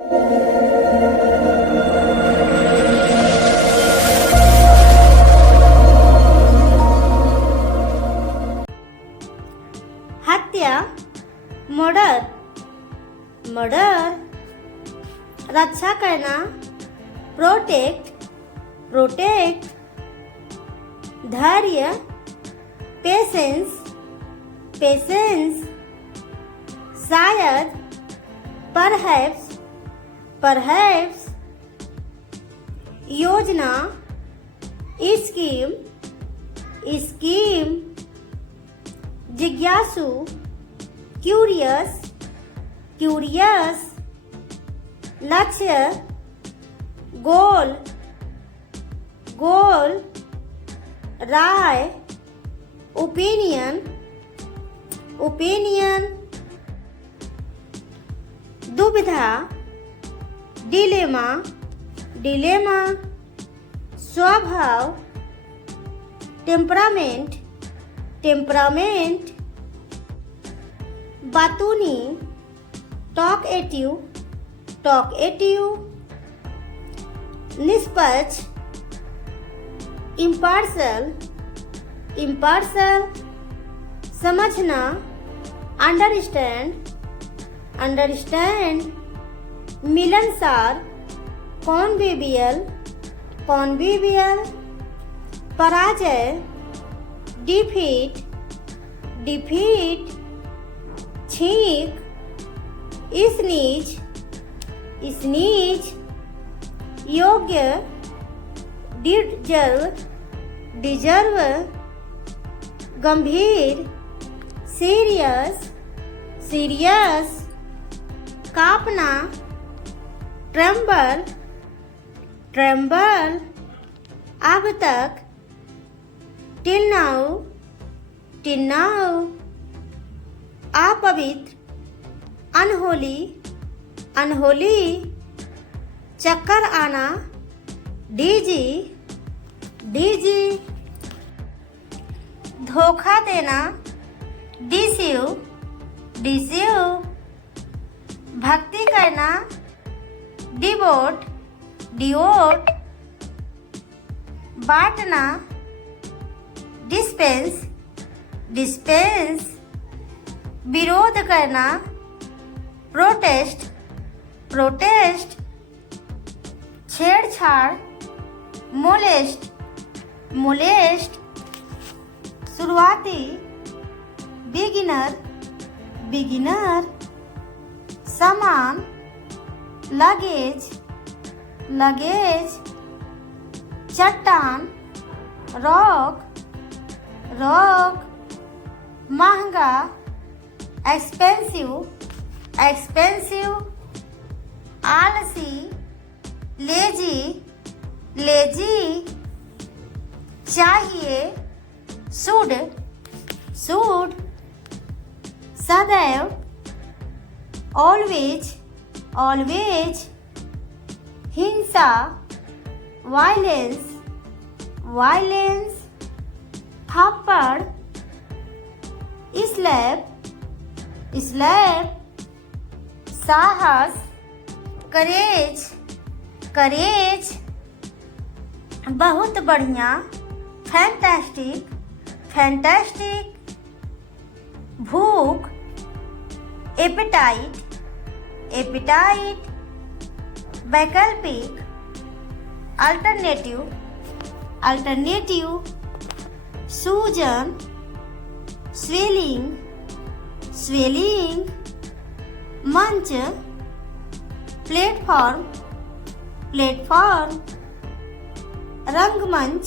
हत्या, murder, murder. रक्षा करना, प्रोटेक्ट, प्रोटेक्ट। धैर्य, पेशेंस, पेशेंस। शायद, परहैप्स, परहैप्स। योजना, स्कीम, स्कीम। जिज्ञासु, क्यूरियस, क्यूरियस। लक्ष्य, गोल, गोल। राय, ओपिनियन, ओपिनियन। दुविधा, डिलेमा, डिलेमा। स्वभाव, टेम्परामेंट, टेम्परामेंट। बातूनी, टॉकएटिव, टॉकएटिव। निष्पक्ष, इम्पार्शल, इम्पार्शल। समझना, अंडरस्टैंड, अंडरस्टैंड। मिलनसार, कॉन्विवियल, कॉन्विवियल। पराजय, डिफीट, डिफीट। छींक, स्नीज, स्नीज। योग्य, डिजर्व, डिजर्व। गंभीर, सीरियस, सीरियस। कांपना, ट्रेम्बल, ट्रेम्बल। अब तक, टिल नाउ, टिल नाउ। अपवित्र, अनहोली, अनहोली। चक्कर आना, डीजी, डीजी। धोखा देना, डिसीव, डिसीव। भक्ति करना, डिवोट, डिवोट। बांटना, डिस्पेंस, डिस्पेंस। विरोध करना, प्रोटेस्ट, प्रोटेस्ट। छेड़छाड़, मोलेस्ट, मोलेस्ट। शुरुआती, बिगिनर, बिगिनर। सामान, लगेज, लगेज। चट्टान, रॉक, रॉक। महंगा, एक्सपेंसिव, एक्सपेंसिव। आलसी, लेजी, लेजी। चाहिए, शुड, शुड। सदैव, ऑलवेज, ऑलवेज। हिंसा, वायलेंस, वायलेंस। थप्पड़, स्लैप, स्लैप। साहस, करेज, करेज। बहुत बढ़िया, फैंटास्टिक, फैंटास्टिक। भूख, एपेटाइट, एपेटाइट। वैकल्पिक, अल्टरनेटिव, अल्टरनेटिव। सूजन, स्वेलिंग, स्वेलिंग। मंच, प्लेटफॉर्म, प्लेटफॉर्म। रंगमंच,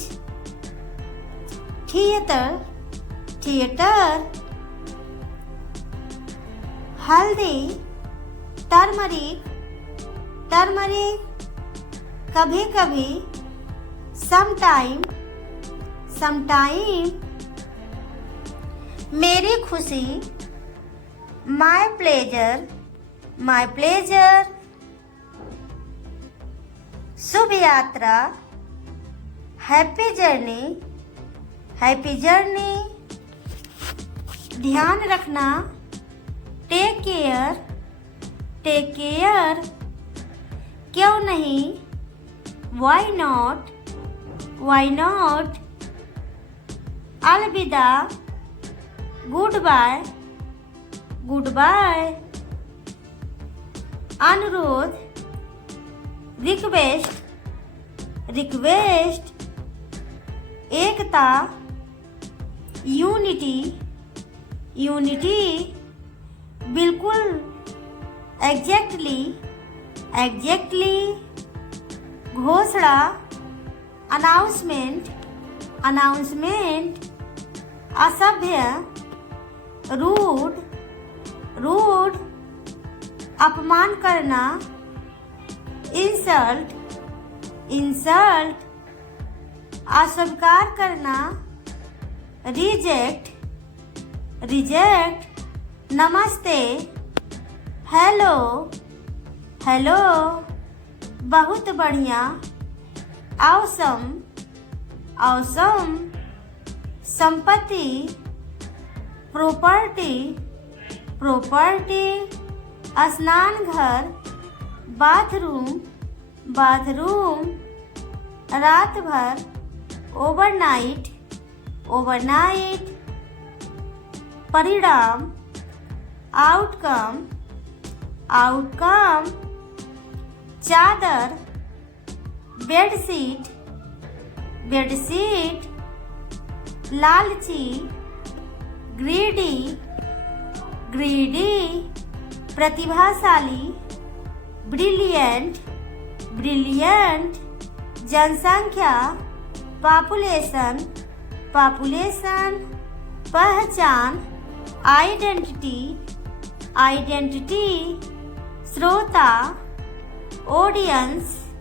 थिएटर, थिएटर। हल्दी, टर्मरिक, टर्मरिक। कभी कभी, समटाइम, समटाइम। मेरी खुशी, माय प्लेजर, माय प्लेजर। शुभ यात्रा, हैप्पी जर्नी, हैप्पी जर्नी। ध्यान रखना, टेक केयर, टेक केयर। क्यों नहीं, वाई नॉट, वाई नॉट। अलविदा, गुड बाय, गुड बाय। अनुरोध, रिक्वेस्ट, रिक्वेस्ट। एकता, यूनिटी, यूनिटी। बिल्कुल, एग्जैक्टली, एग्जैक्टली। घोषणा, अनाउंसमेंट, अनाउंसमेंट। असभ्य, रूड, रूड। अपमान करना, इंसल्ट, इंसल्ट। अस्वीकार करना, रिजेक्ट, रिजेक्ट। नमस्ते, हेलो, हेलो। बहुत बढ़िया, ऑसम, ऑसम। संपत्ति, प्रॉपर्टी, प्रॉपर्टी। स्नान घर, बाथरूम, बाथरूम। रात भर, ओवरनाइट, ओवरनाइट। परिणाम, आउटकम, आउटकम। चादर, बेडशीट, बेडशीट। लालची, ग्रीडी, ग्रीडी। प्रतिभाशाली, ब्रिलियंट, ब्रिलियंट। जनसंख्या, पॉपुलेशन, पॉपुलेशन। पहचान, आइडेंटिटी, आइडेंटिटी। श्रोता, ऑडियंस,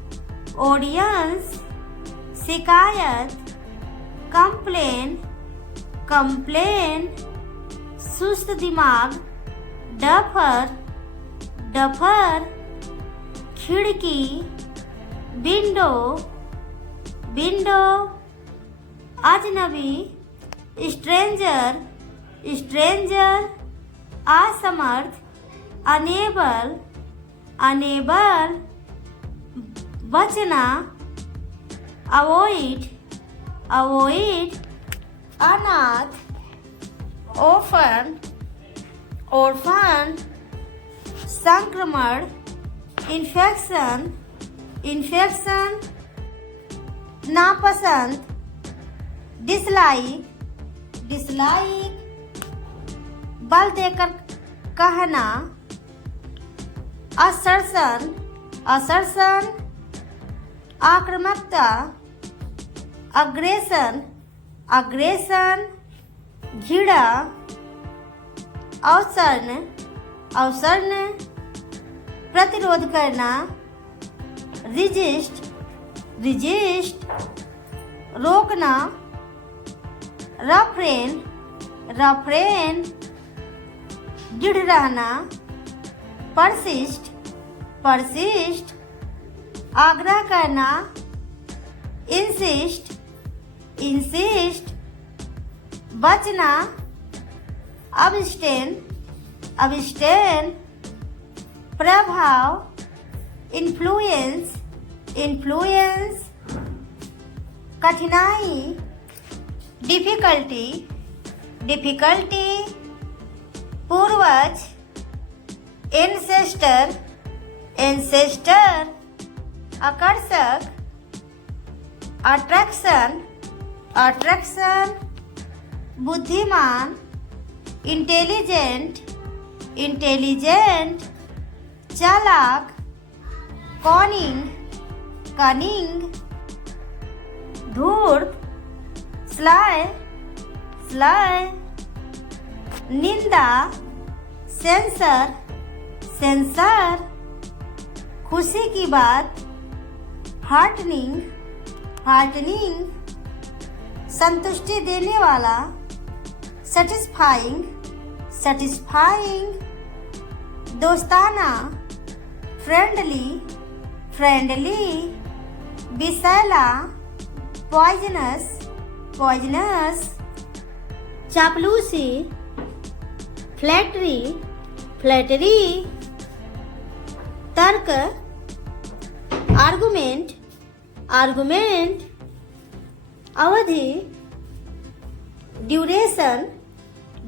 ऑडियंस। शिकायत, कंप्लेन, कंप्लेन। सुस्त दिमाग, डफर, डफर। खिड़की, विंडो, विंडो। अजनबी, स्ट्रेंजर, स्ट्रेंजर। असमर्थ, अनेबल, अनेबल। बचना, अवॉइड, अवॉइड। अनाथ, ऑर्फन, ऑर्फन। संक्रमण, इन्फेक्शन, इन्फेक्शन। नापसंद, डिसलाइक, डिसलाइक। बल देकर कहना, असर्शन, असर्शन। आक्रामकता, अग्रेशन, अग्रेशन। घृणा, अवसरण, अवसरण। प्रतिरोध करना, रिजिस्ट, रिजिस्ट। रोकना, रफ्रेन, रफ्रेन। दृढ़ रहना, परसिस्ट, परसिस्ट। आग्रह करना, इंसिस्ट, इंसिस्ट। बचना, अब्स्टेन, अब्स्टेन। प्रभाव, इन्फ्लुएंस, इन्फ्लुएंस। कठिनाई, डिफिकल्टी, डिफिकल्टी। पूर्वज, एंसेस्टर, एंसेस्टर। आकर्षक, अट्रैक्शन, अट्रैक्शन। बुद्धिमान, इंटेलिजेंट, इंटेलिजेंट। चालाक, कॉनिंग, कनिंग। धूर्त, स्लाय, स्लाय। निंदा, सेंसर, सेंसर। खुशी की बात, हार्टनिंग, हार्टनिंग। संतुष्टि देने वाला, सेटिस्फाइंग, सेटिस्फाइंग। दोस्ताना, फ्रेंडली, फ्रेंडली। विषैला, पॉइजनस, पॉइजनस। चापलूसी, फ्लैटरी, फ्लैटरी। तर्क, आर्गुमेंट, आर्गुमेंट, अवधि, ड्यूरेशन,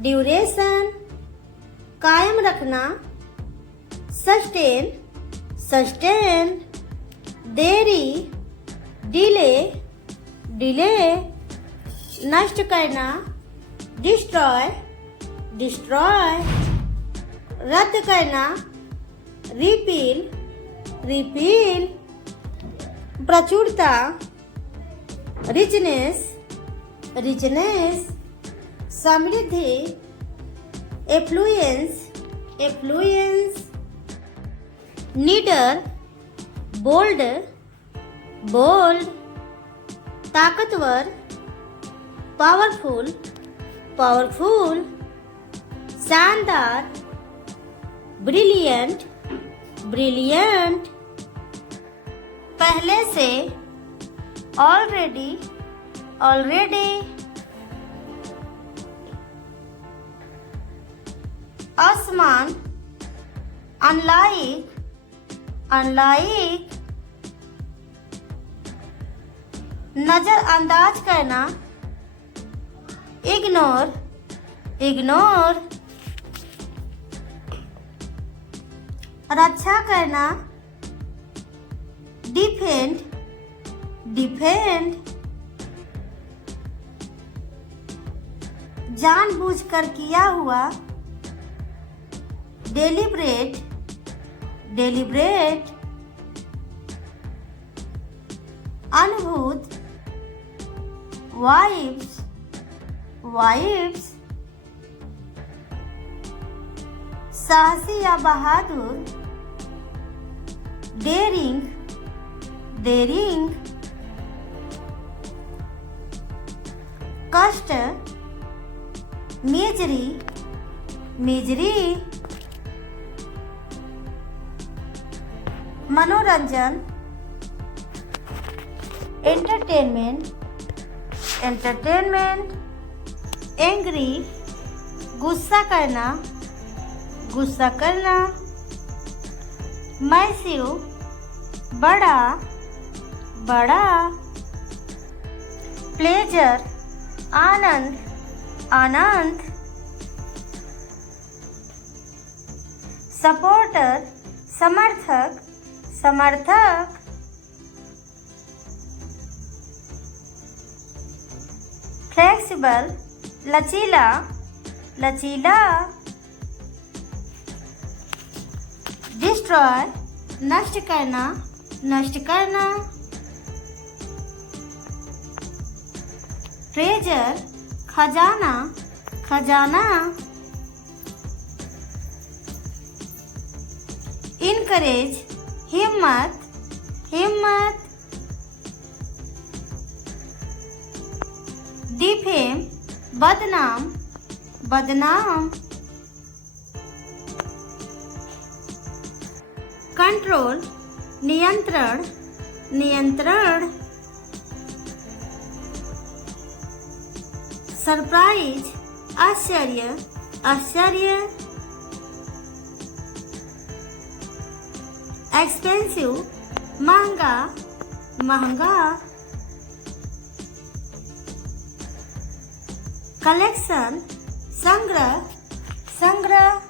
ड्यूरेशन, कायम रखना, सस्टेन, सस्टेन, देरी, डिले, डिले, नष्ट करना, डिस्ट्रॉय, डिस्ट्रॉय, रद्द करना, रिपील, रिपील, प्रचुरता, रिचनेस, रिचनेस, समृद्धि, एफ्लुएंस, एफ्लुएंस, नीडर, बोल्ड, बोल्ड, ताकतवर, पावरफुल, पावरफुल, शानदार, ब्रिलियंट, ब्रिलियंट, पहले से, ऑलरेडी, ऑलरेडी, असमान, अनलाइक, अनलाइक, नजरअंदाज करना, इग्नोर, इग्नोर, रक्षा करना, डिफेंड, डिफेंड, जानबूझकर किया हुआ, डेलिब्रेट, डेलिब्रेट, अनुभूत, वाइब्स, वाइब्स, साहसी या बहादुर, डेरिंग, डेरिंग, कष्ट, मिजरी, मिजरी, मनोरंजन, एंटरटेनमेंट, एंटरटेनमेंट, एंग्री, गुस्सा करना, गुस्सा करना, मैसिव, बड़ा, बड़ा, प्लेजर, आनंद, आनंद, सपोर्टर, समर्थक, समर्थक, फ्लेक्सिबल, लचीला, लचीला, डिस्ट्रॉय, नष्ट करना, नष्ट करना, ट्रेजर, खजाना, खजाना, इनकरेज, हिम्मत, हिम्मत, डिफेम, बदनाम, बदनाम, कंट्रोल, नियंत्रण, नियंत्रण, सरप्राइज, आश्चर्य, आश्चर्य, एक्सपेंसिव, महंगा, महंगा, कलेक्शन, संग्रह, संग्रह,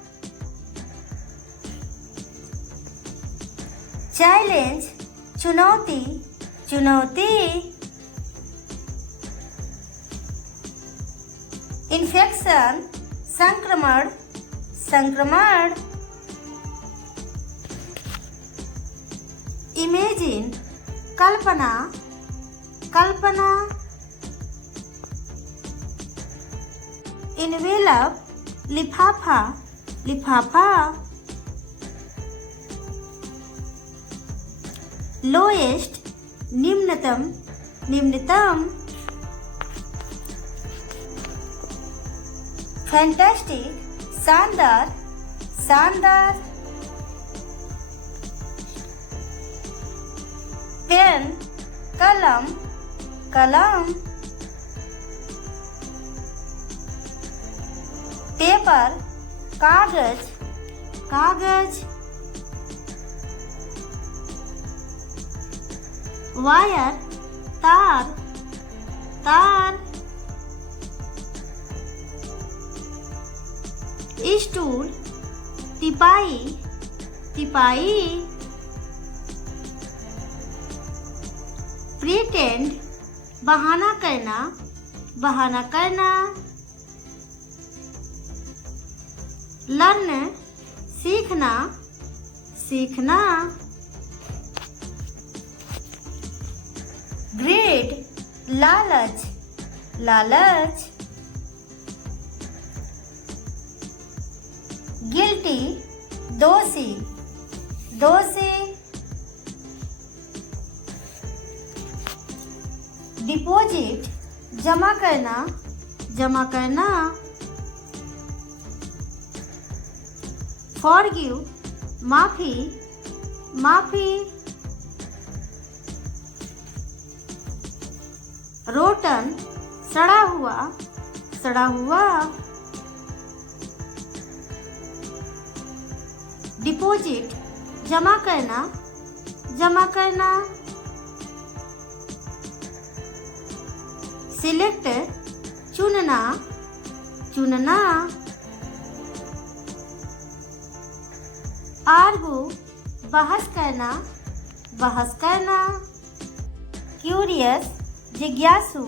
चैलेंज, चुनौती, चुनौती, इन्फेक्शन, संक्रमण, संक्रमण, इमेजिन, कल्पना, कल्पना, इनवेलप, लिफाफा, लिफाफा, लोएस्ट, निम्नतम, निम्नतम, फैंटास्टिक, शानदार, शानदार, पेन, कलम, कलम, पेपर, कागज, कागज, वायर तार तार, स्टूल टिपाई टिपाई, प्रिटेंड बहाना करना बहाना करना, लर्न सीखना सीखना, ग्रेड लालच लालच, गिल्टी दोषी दोषी, डिपॉजिट जमा करना जमा करना, फॉरगिव माफी माफी, रोटन सड़ा हुआ, डिपॉजिट जमा करना, सिलेक्ट चुनना, आर्गू बहस करना, क्यूरियस जिज्ञासु,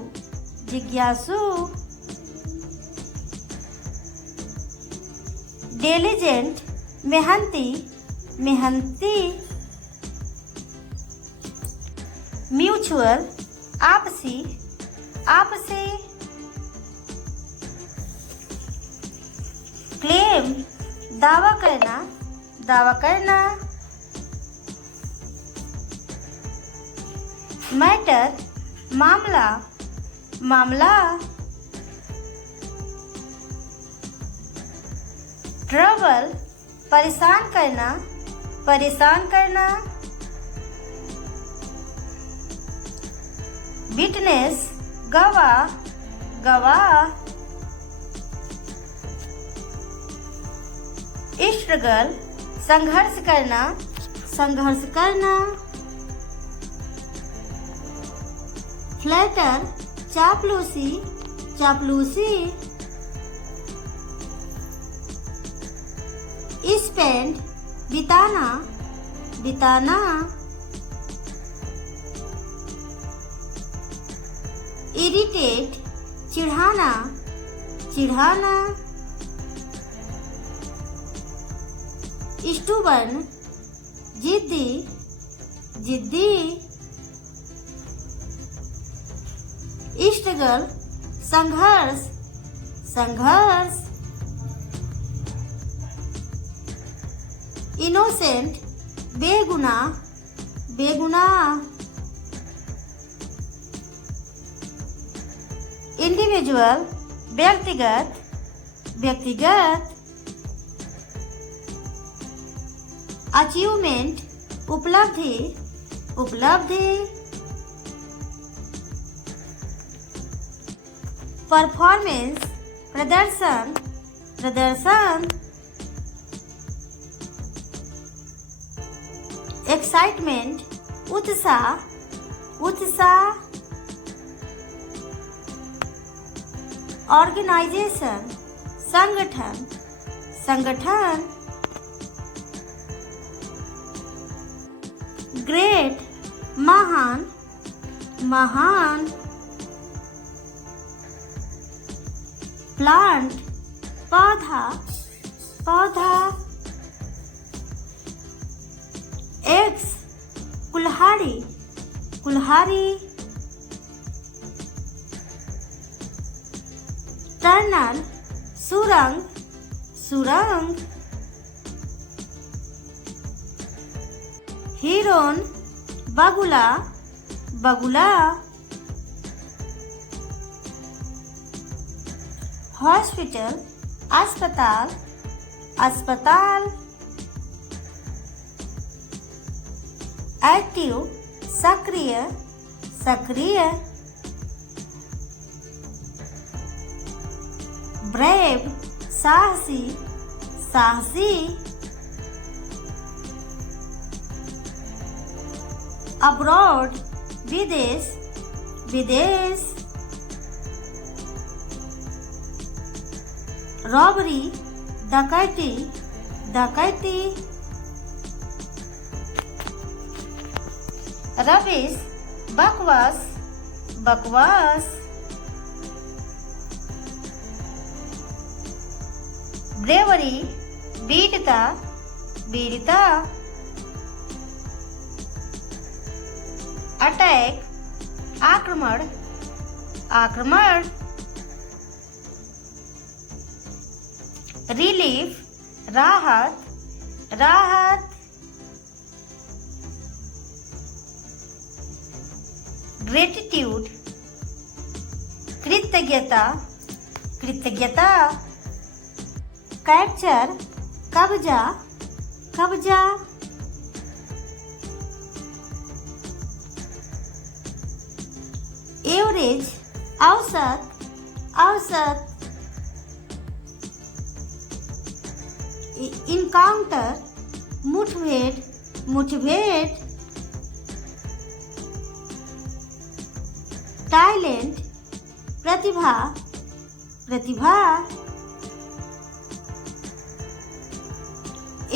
डिलिजेंट मेहनती, म्यूचुअल आपसी, क्लेम दावा करना, मैटर मामला, ट्रबल परेशान करना, विटनेस गवाह, स्ट्रगल संघर्ष करना, फ्लैटर चापलूसी, स्पेंड बिताना, इरिटेट चिढ़ाना, स्टूबर्न जिद्दी, स्ट्रगल संघर्ष, इनोसेंट बेगुनाह, इंडिविजुअल व्यक्तिगत, अचीवमेंट उपलब्धि, परफॉर्मेंस प्रदर्शन, एक्साइटमेंट उत्साह, ऑर्गेनाइजेशन संगठन, ग्रेट महान, प्लांट पौधा, एक्स कुल्हाड़ी, टनल सुरंग, हिरोन बगुला, हॉस्पिटल अस्पताल, एक्टिव सक्रिय, ब्रेव साहसी, अब्रॉड विदेश विदेश। रॉबरी डकैती डकैती। रबिश बकवास बकवास। ब्रेवरी वीरता वीरता। अटैक आक्रमण आक्रमण। रिलीफ राहत राहत। ग्रेटिट्यूड कृतज्ञता कृतज्ञता। कैप्चर कब्जा कब्जा। एवरेज औसत औसत। इनकाउंटर मुठभेड़ मुठभेड़। टैलेंट प्रतिभा प्रतिभा।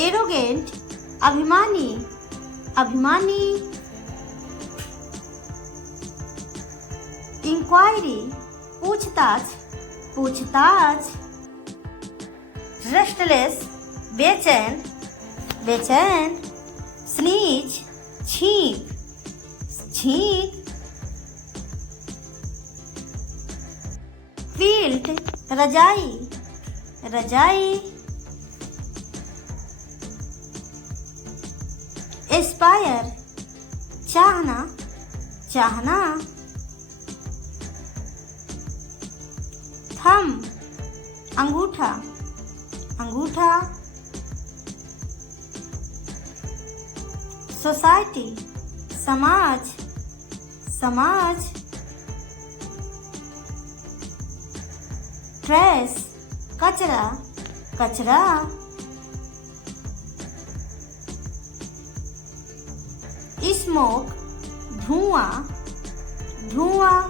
एरोगेंट अभिमानी अभिमानी। इंक्वायरी पूछताछ पूछताछ। रेस्टलेस बेचैन बेचैन। स्नीज छींक छींक। फील्ड रजाई रजाई। एस्पायर चाहना चाहना। थम अंगूठा अंगूठा। सोसाइटी समाज समाज। ट्रेस कचरा कचरा। स्मोक धुआं धुआं।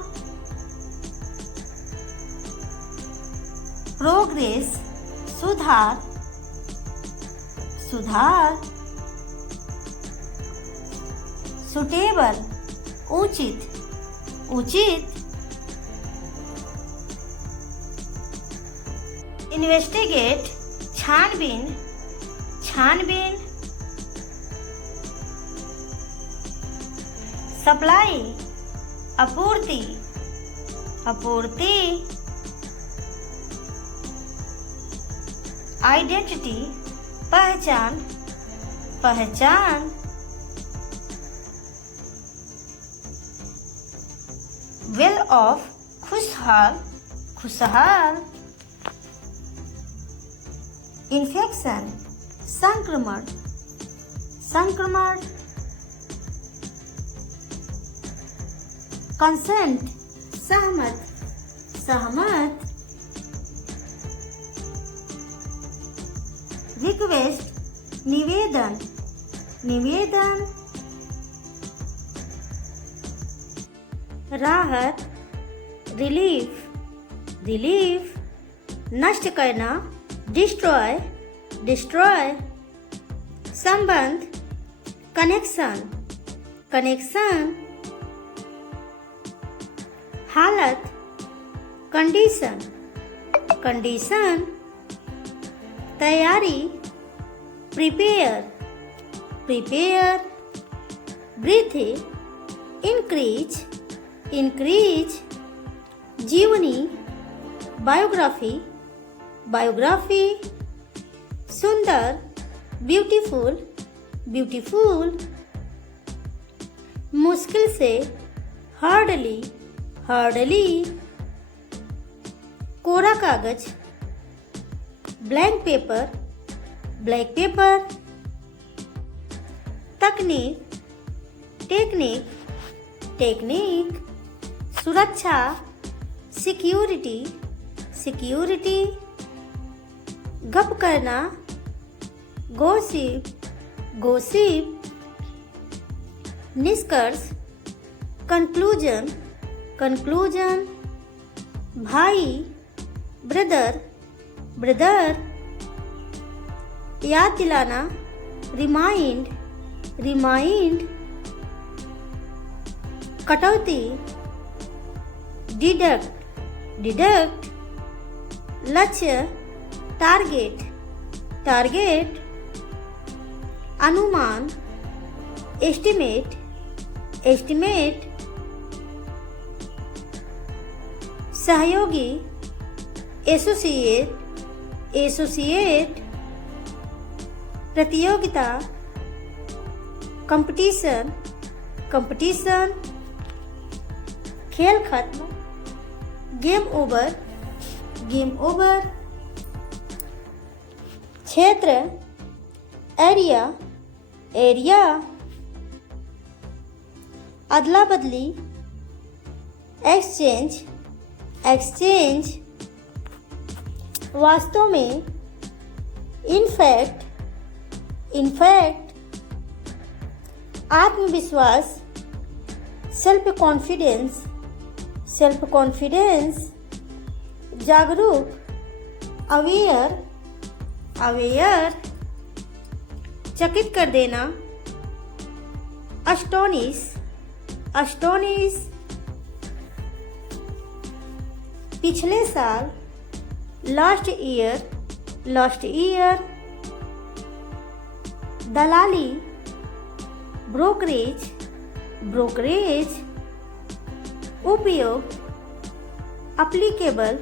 प्रोग्रेस सुधार सुधार। सुटेबल उचित उचित। इन्वेस्टिगेट छानबीन छानबीन। सप्लाई आपूर्ति आपूर्ति। आइडेंटिटी पहचान पहचान। वेल ऑफ खुशहाल खुशहाल। इन्फेक्शन संक्रमण संक्रमण। कंसेंट सहमत सहमत। रिक्वेस्ट निवेदन निवेदन। राहत रिलीफ रिलीफ। नष्ट करना डिस्ट्रॉय डिस्ट्रॉय। संबंध कनेक्शन कनेक्शन। हालत कंडीशन कंडीशन। तैयारी प्रिपेयर प्रिपेयर। वृद्धि इंक्रीज इंक्रीज। जीवनी बायोग्राफी बायोग्राफी। सुंदर ब्यूटीफुल ब्यूटीफुल। मुश्किल से हार्डली हार्डली। कोरा कागज ब्लैंक पेपर ब्लैक पेपर। तकनीक टेक्निक टेक्निक। सुरक्षा सिक्योरिटी सिक्योरिटी। गप करना गॉसिप गॉसिप। निष्कर्ष कंक्लूजन, कंक्लूजन, भाई, ब्रदर, ब्रदर, याद दिलाना, रिमाइंड, रिमाइंड, कटौती, डिडक्ट, डिडक्ट, लक्ष्य, टारगेट, टारगेट, अनुमान, एस्टिमेट, एस्टिमेट, सहयोगी, एसोसिएट, एसोसिएट, प्रतियोगिता, कंपटीशन, कंपटीशन, खेल खत्म, गेम ओवर, गेम ओवर, क्षेत्र, एरिया, एरिया, अदला बदली, एक्सचेंज, एक्सचेंज, वास्तव में, इनफैक्ट, इनफैक्ट, आत्मविश्वास, सेल्फ कॉन्फिडेंस, सेल्फ कॉन्फिडेंस, जागरूक, अवेयर, अवेयर, चकित कर देना, अस्टोनिश, अस्टोनिश, पिछले साल, लास्ट ईयर, लास्ट ईयर, दलाली, ब्रोकरेज, ब्रोकरेज, उपयोग, अप्लीकेबल,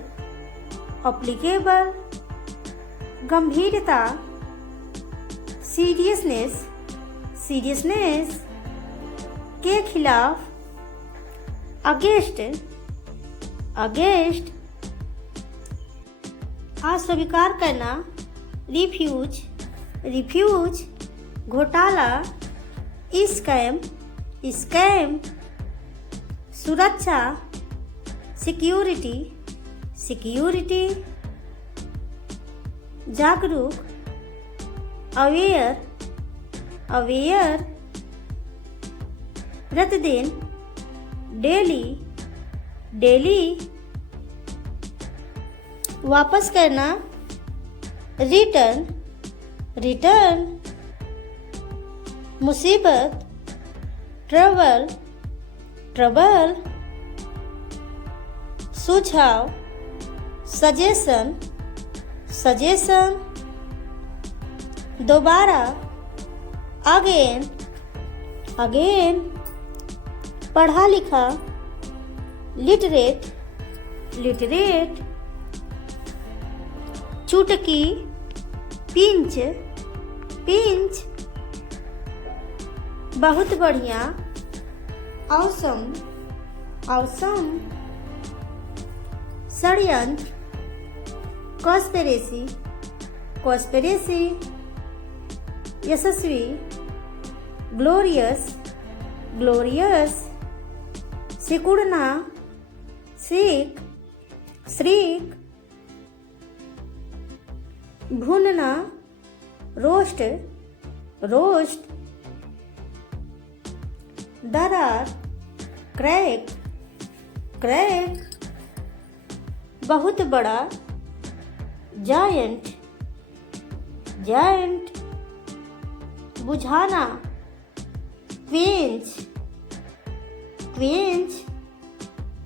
अप्लीकेबल, गंभीरता, सीरियसनेस, सीरियसनेस, के खिलाफ, अगेंस्ट, अगेंस्ट, अस्वीकार करना, रिफ्यूज, रिफ्यूज, घोटाला, स्कैम, स्कैम, सुरक्षा, सिक्योरिटी, सिक्योरिटी, जागरूक, अवेयर, अवेयर, प्रतिदिन, डेली, डेली, वापस करना, रिटर्न, रिटर्न, मुसीबत, ट्रबल, ट्रबल, सुझाव, सजेशन, सजेशन, दोबारा, अगेन, अगेन, पढ़ा लिखा, लिटरेट, लिटरेट, चुटकी, पिंच, पिंच, बहुत बढ़िया, औसम, औसम, षड्यंत्र, कॉन्स्पिरेसी, कॉन्स्पिरेसी, यशस्वी, ग्लोरियस, ग्लोरियस, सिकुड़ना, श्रीक, श्रीक, भूनना, रोस्ट, रोस्ट, दरार, क्रैक, क्रैक, बहुत बड़ा, जायंट, जायंट, बुझाना, क्वेंच, क्वेंच,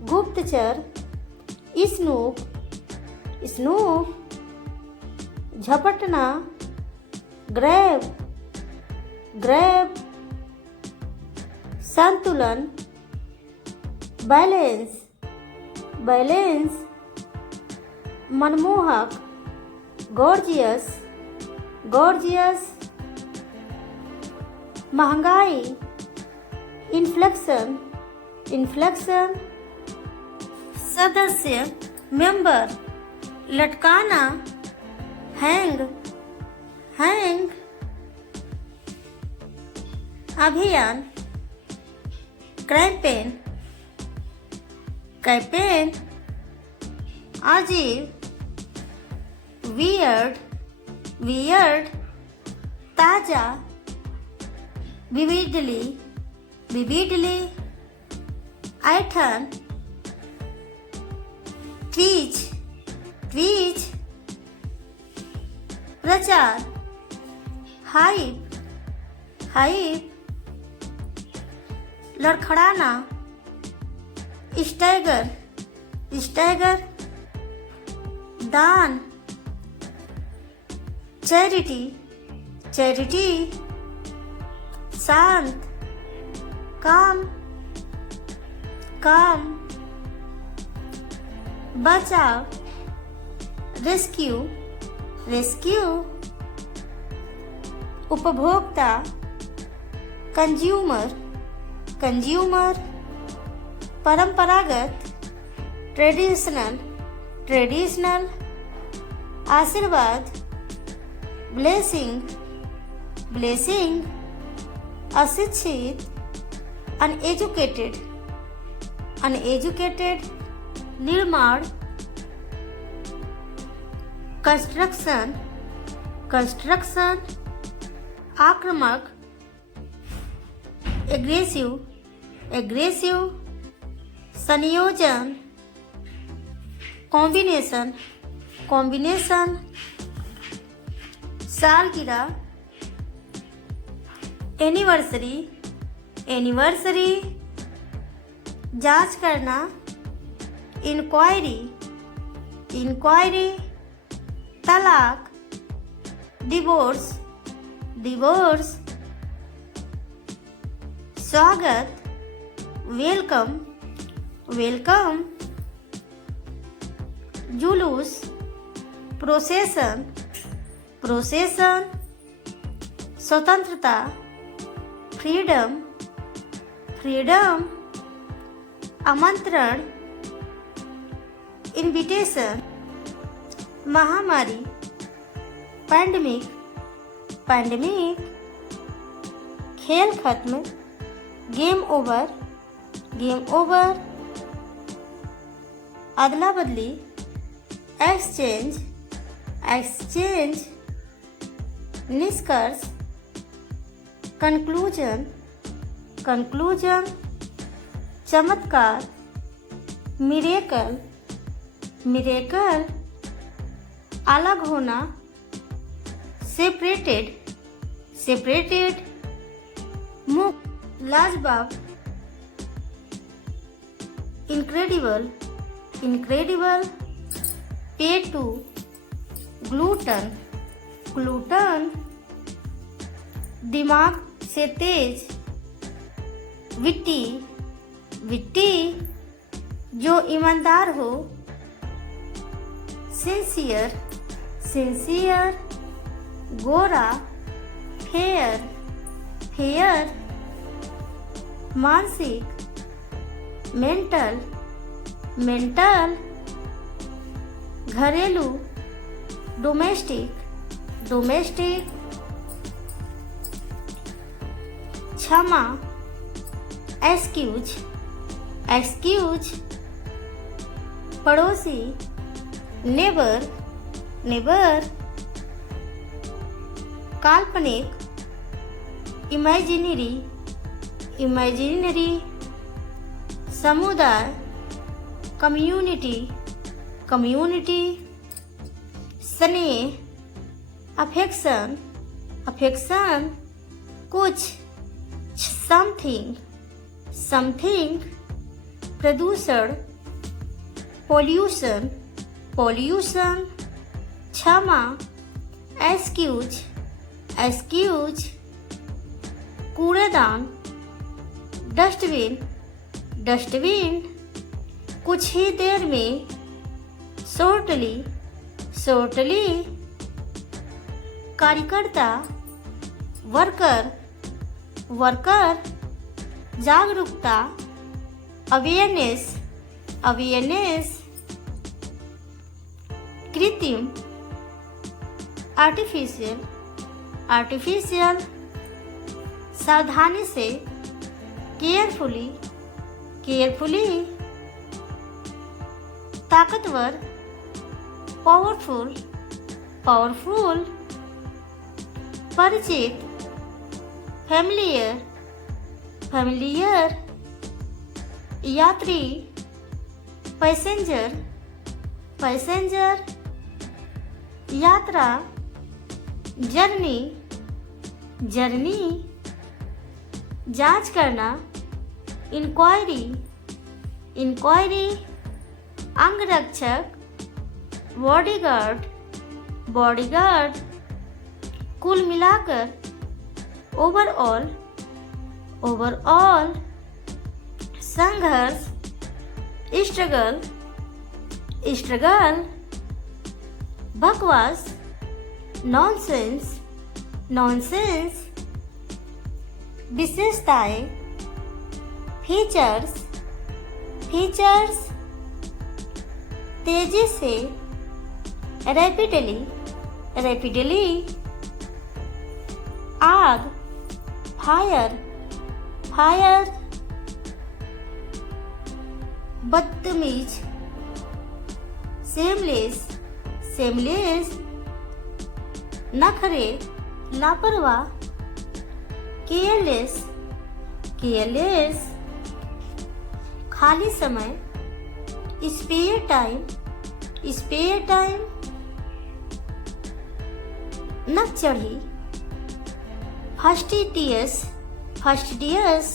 गुप्तचर, स्नूप, स्नूप, झपटना, ग्रैब, ग्रैब, संतुलन, बैलेंस, बैलेंस, मनमोहक, गॉर्जियस, गॉर्जियस, महंगाई, इन्फ्लेक्शन, इन्फ्लेक्शन, सदस्य, मेंबर, लटकाना, हैंग, हैंग, अभियान, कैंपेन, कैंपेन, अजीब, वियर्ड, वियर्ड, ताजा, विविडली, विविडली, ऐठन, ट्वीच, ट्वीच, प्रचार, हाइप, हाइप, लड़खड़ाना, स्टैगर, स्टैगर, दान, चैरिटी, चैरिटी, शांत, काम, काम, बचाव, रेस्क्यू, रेस्क्यू, उपभोक्ता, कंज्यूमर, कंज्यूमर, परंपरागत, ट्रेडिशनल, ट्रेडिशनल, आशीर्वाद, ब्लेसिंग, ब्लेसिंग, अशिक्षित, अनएजुकेटेड, अनएजुकेटेड, निर्माण, कंस्ट्रक्शन, कंस्ट्रक्शन, आक्रामक, एग्रेसिव, एग्रेसिव, संयोजन, कॉम्बिनेशन, कॉम्बिनेशन, सालगिरह, एनिवर्सरी, एनिवर्सरी, जांच करना, इंक्वायरी, इंक्वायरी, तलाक, डिवोर्स, डिवोर्स, स्वागत, वेलकम, वेलकम, जुलूस, प्रोसेसन, प्रोसेसन, स्वतंत्रता, फ्रीडम, फ्रीडम, आमंत्रण, इनविटेशन, महामारी, पैंडमिक, पैंडमिक, खेल खत्म, गेम ओवर, गेम ओवर, अदला बदली, एक्सचेंज, एक्सचेंज, निष्कर्ष, कंक्लूजन, कंक्लूजन, चमत्कार, मिरेकल, मिरेकल, अलग होना, सेपरेटेड, सेपरेटेड, मुक्त, लाजवाब, इनक्रेडिबल, इनक्रेडिबल, पे टू, ग्लूटन, ग्लूटन, दिमाग से तेज, विट्टी, विट्टी, जो ईमानदार हो, सिंसियर, सिंसियर, गोरा, फेयर, फेयर, मानसिक, मेंटल, मेंटल, घरेलू, डोमेस्टिक, डोमेस्टिक, क्षमा, एक्सक्यूज, एक्सक्यूज, पड़ोसी, नेबर, नेबर, काल्पनिक, इमेजिनरी, इमेजिनरी, समुदाय, कम्युनिटी, कम्युनिटी, स्नेह, अफेक्शन, अफेक्शन, कुछ, समथिंग, समथिंग, प्रदूषण, पॉल्यूशन, पॉल्यूशन, क्षमा, एक्सक्यूज, एक्सक्यूज, कूड़ेदान, डस्टबिन, डस्टबिन, कुछ ही देर में, शॉर्टली, शॉर्टली, कार्यकर्ता, वर्कर, वर्कर, जागरूकता, अवेयरनेस, अवेयरनेस, कृत्रिम, आर्टिफिशियल, आर्टिफिशियल, सावधानी से, केयरफुली, केयरफुली, ताकतवर, पावरफुल, पावरफुल, परिचित, फैमिलियर, फैमिलियर, यात्री, पैसेंजर, पैसेंजर, यात्रा, जर्नी, जर्नी, जांच करना, इंक्वायरी, इंक्वायरी, अंगरक्षक, बॉडीगार्ड, बॉडीगार्ड, कुल मिलाकर, ओवरऑल, ओवरऑल, संघर्ष, स्ट्रगल, स्ट्रगल, बकवास, नॉनसेंस, नॉनसेंस, विशेषताएं, फीचर्स, फीचर्स, तेजी से, रैपिडली, रैपिडली, आग, फायर, फायर, बदतमीज, सेमलेस, सेमलेस, नखरे, लापरवाह, केयरलेस, केयरलेस, खाली समय, स्पेयर टाइम, स्पेयर टाइम, नक चढ़ी, फस्टिडियस, फस्टिडियस,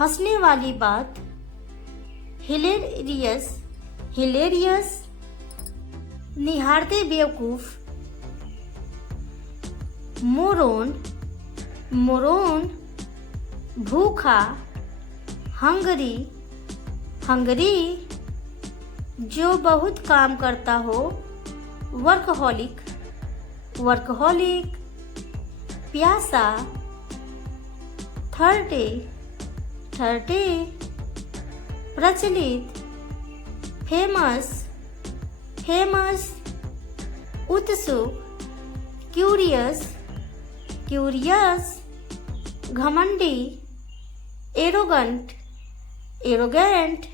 हंसने वाली बात, हिलेरियस, हिलेरियस, निहारते बेवकूफ, मोरोन, मोरोन, भूखा, हंगरी, हंगरी, जो बहुत काम करता हो, वर्कहॉलिक, वर्कहॉलिक, प्यासा, थर्टी, थर्टी, प्रचलित, फेमस, फेमस, उत्सुक, क्यूरियस, क्यूरियस, घमंडी, एरोगंट, एरोगेंट,